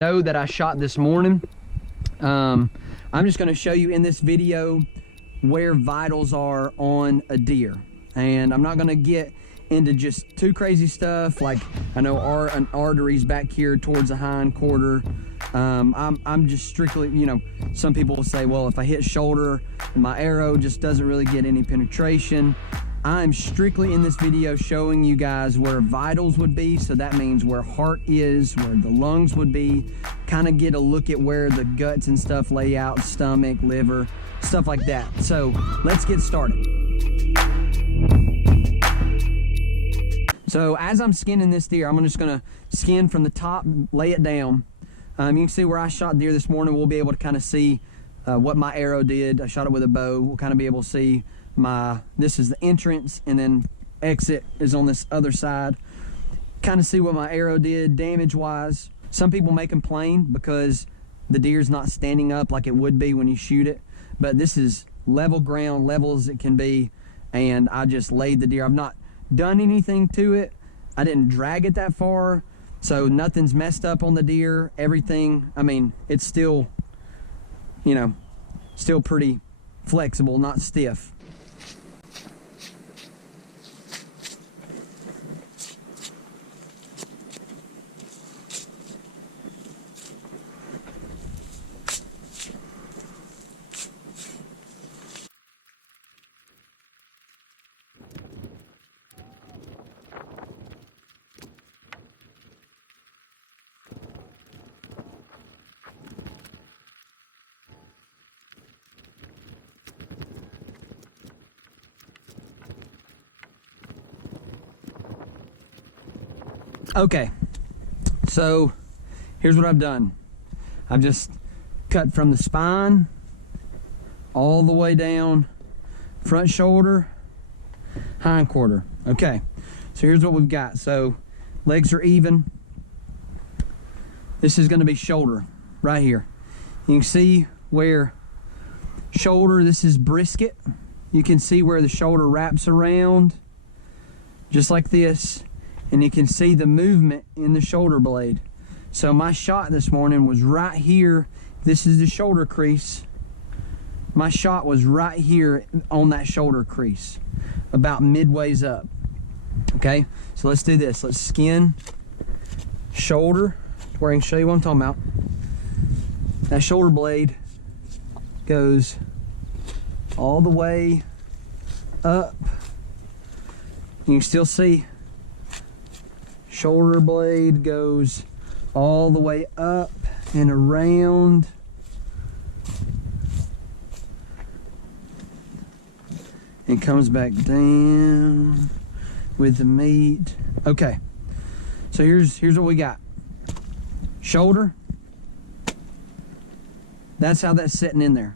Doe that I shot this morning. I'm just going to show you in this video where vitals are on a deer, and I'm not going to get into just too crazy stuff like I know an arteries back here towards the hind quarter. I'm just strictly, you know, some people will say, well, if I hit shoulder, my arrow just doesn't really get any penetration. I'm strictly in this video showing you guys where vitals would be, so that means where heart is, where the lungs would be, kind of get a look at where the guts and stuff lay out, stomach, liver, stuff like that. So let's get started. So as I'm skinning this deer, I'm just gonna skin from the top, lay it down. You can see where I shot deer this morning. We'll be able to kind of see what my arrow did. I shot it with a bow. We'll kind of be able to see this is the entrance, and then exit is on this other side. Kind of see what my arrow did damage wise. Some people may complain because the deer's not standing up like it would be when you shoot it, but this is level ground, level as it can be, and I just laid the deer. I've not done anything to it. I didn't drag it that far, so nothing's messed up on the deer. Everything, I mean, it's still, you know, still pretty flexible, not stiff. Okay, so here's what I've done. I've just cut from the spine all the way down, front shoulder, hind quarter. Okay, so here's what we've got. So legs are even. This is going to be shoulder right here. You can see where shoulder, this is brisket. You can see where the shoulder wraps around just like this. And you can see the movement in the shoulder blade. So my shot this morning was right here. This is the shoulder crease. My shot was right here on that shoulder crease, about midways up. Okay, so let's do this. Let's skin shoulder, where I can show you what I'm talking about. That shoulder blade goes all the way up. You can still see shoulder blade goes all the way up and around. And comes back down with the meat. Okay, so here's what we got. Shoulder, that's how that's sitting in there.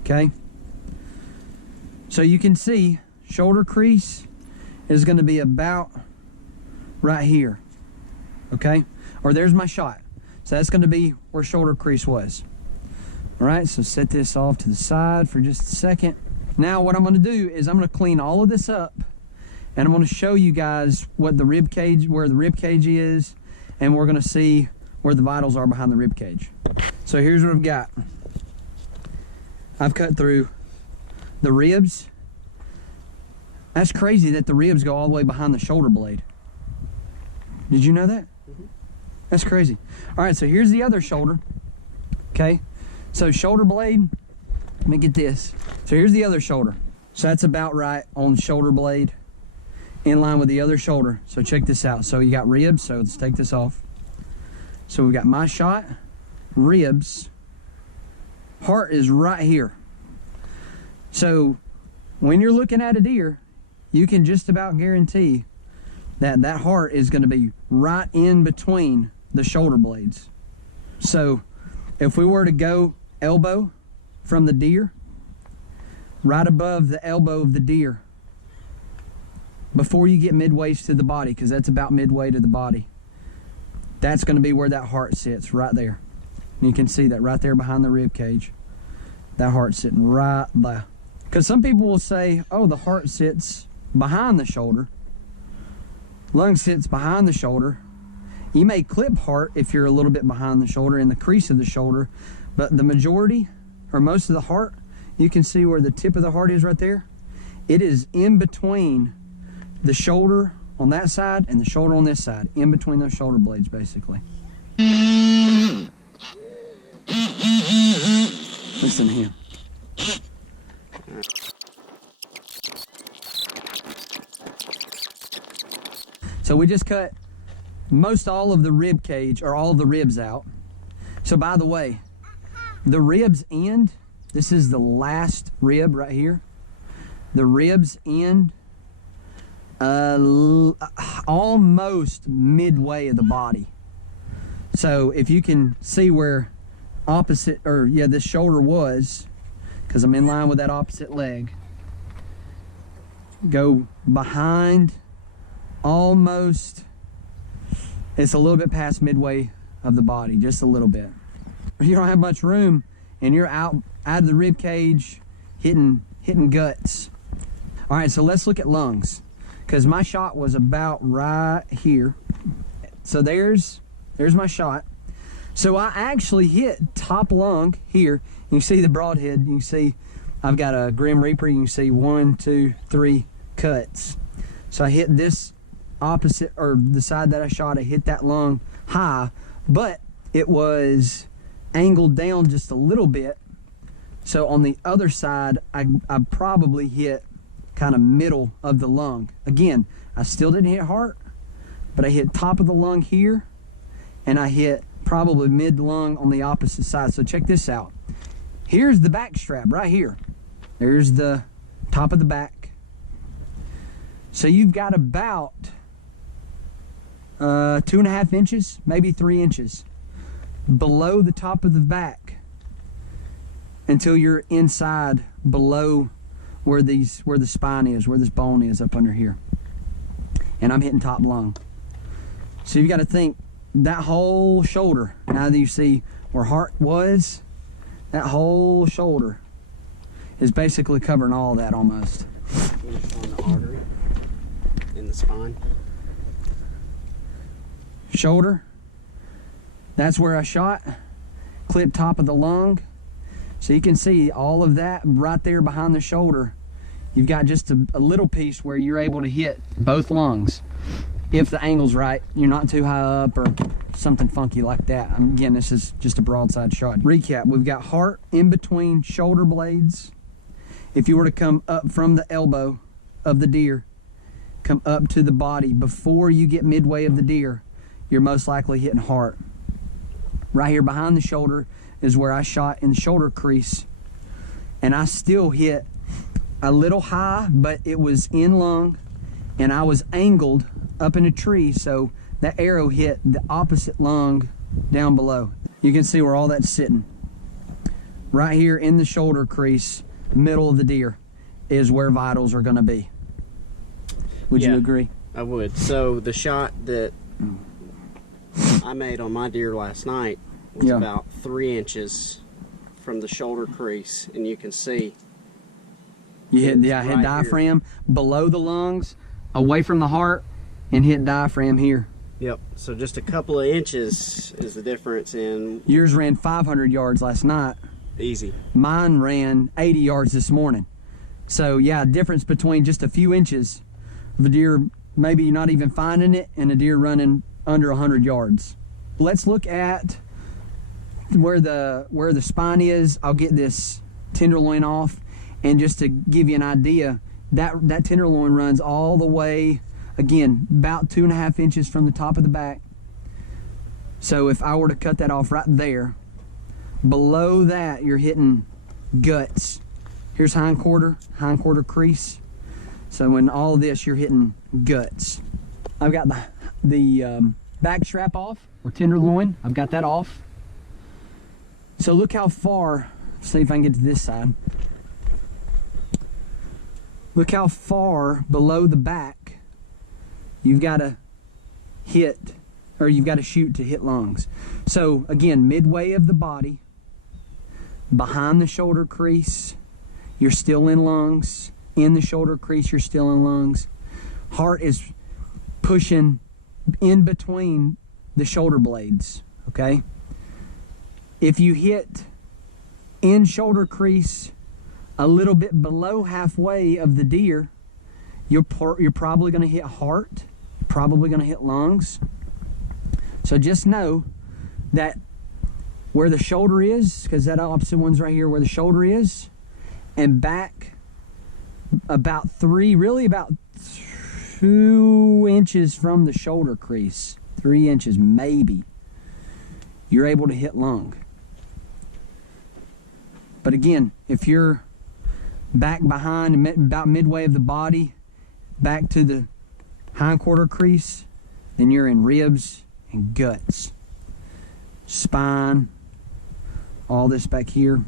Okay, so you can see shoulder crease is going to be about right here. Okay, or there's my shot, so that's going to be where shoulder crease was. All right, so set this off to the side for just a second. Now what I'm going to do is I'm going to clean all of this up, and I'm going to show you guys what the rib cage, where the rib cage is, and we're going to see where the vitals are behind the rib cage. So here's what I've got. I've cut through the ribs. That's crazy that the ribs go all the way behind the shoulder blade. Did you know that? Mm-hmm. That's crazy. All right, so here's the other shoulder. Okay, so shoulder blade, let me get this. So here's the other shoulder. So that's about right on the shoulder blade, in line with the other shoulder. So check this out. So you got ribs, so let's take this off. So we've got my shot, ribs, heart is right here. So when you're looking at a deer, you can just about guarantee that heart is going to be right in between the shoulder blades. So if we were to go elbow from the deer, right above the elbow of the deer, before you get midways to the body, because that's about midway to the body, that's going to be where that heart sits, right there. And you can see that right there behind the rib cage. That heart's sitting right there. Because some people will say, oh, the heart sits behind the shoulder. Lung sits behind the shoulder. You may clip heart if you're a little bit behind the shoulder in the crease of the shoulder, but the majority or most of the heart, you can see where the tip of the heart is right there. It is in between the shoulder on that side and the shoulder on this side, in between those shoulder blades basically. Listen to him. So we just cut most all of the rib cage, or all of the ribs out. So by the way, the ribs end, this is the last rib right here. The ribs end almost midway of the body. So if you can see where opposite, or yeah, this shoulder was, because I'm in line with that opposite leg, go behind almost, it's a little bit past midway of the body, just a little bit. You don't have much room and you're out of the rib cage hitting guts. All right, so let's look at lungs, because my shot was about right here. So there's my shot. So I actually hit top lung here. You can see the broadhead. You can see I've got a Grim Reaper. You can see 1, 2, 3 cuts. So I hit this opposite, or the side that I shot, I hit that lung high, but it was angled down just a little bit. So on the other side, I probably hit kind of middle of the lung. Again, I still didn't hit heart, but I hit top of the lung here, and I hit probably mid lung on the opposite side. So check this out. Here's the back strap right here. There's the top of the back. So you've got about 2.5 inches, maybe 3 inches below the top of the back until you're inside below where the spine is, where this bone is up under here. And I'm hitting top lung. So you've got to think that whole shoulder, now that you see where heart was, that whole shoulder is basically covering all that almost. Finish on the artery in the spine. Shoulder, that's where I shot. Clip top of the lung. So you can see all of that right there behind the shoulder. You've got just a little piece where you're able to hit both lungs. If the angle's right, you're not too high up or something funky like that. Again, this is just a broadside shot. Recap, we've got heart in between shoulder blades. If you were to come up from the elbow of the deer, come up to the body before you get midway of the deer, you're most likely hitting heart. Right here behind the shoulder is where I shot in the shoulder crease, and I still hit a little high, but it was in lung, and I was angled up in a tree, so that arrow hit the opposite lung down below. You can see where all that's sitting. Right here in the shoulder crease, middle of the deer, is where vitals are going to be. Would you agree? I would. So the shot that I made on my deer last night was about 3 inches from the shoulder crease, and you can see you hit hit diaphragm here, below the lungs, away from the heart, and hit diaphragm here. Yep. So just a couple of inches is the difference in. Yours ran 500 yards last night. Easy. Mine ran 80 yards this morning. So yeah, difference between just a few inches of a deer maybe not even finding it and a deer running under 100 yards. Let's look at where the spine is. I'll get this tenderloin off, and just to give you an idea, that tenderloin runs all the way, again, about 2.5 inches from the top of the back. So if I were to cut that off right there, below that you're hitting guts. Here's hindquarter crease. So in all this you're hitting guts. I've got the back strap off, or tenderloin. I've got that off. So look how far, see if I can get to this side. Look how far below the back you've got to hit, or you've got to shoot to hit lungs. So again, midway of the body, behind the shoulder crease, you're still in lungs. In the shoulder crease, you're still in lungs. Heart is pushing in between the shoulder blades, okay? If you hit in shoulder crease a little bit below halfway of the deer, you're probably going to hit heart, probably going to hit lungs. So just know that where the shoulder is, because that opposite one's right here, where the shoulder is, and back about really about 2 inches from the shoulder crease, 3 inches maybe, you're able to hit lung. But again, if you're back behind, about midway of the body, back to the hindquarter crease, then you're in ribs and guts, spine, all this back here.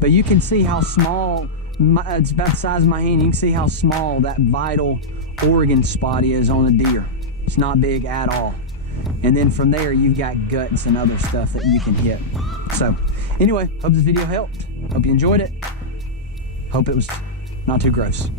But you can see how small, it's about the size of my hand, you can see how small that vital organ spot is on a deer. It's not big at all. And then from there, you've got guts and other stuff that you can hit. So anyway, hope this video helped. Hope you enjoyed it. Hope it was not too gross.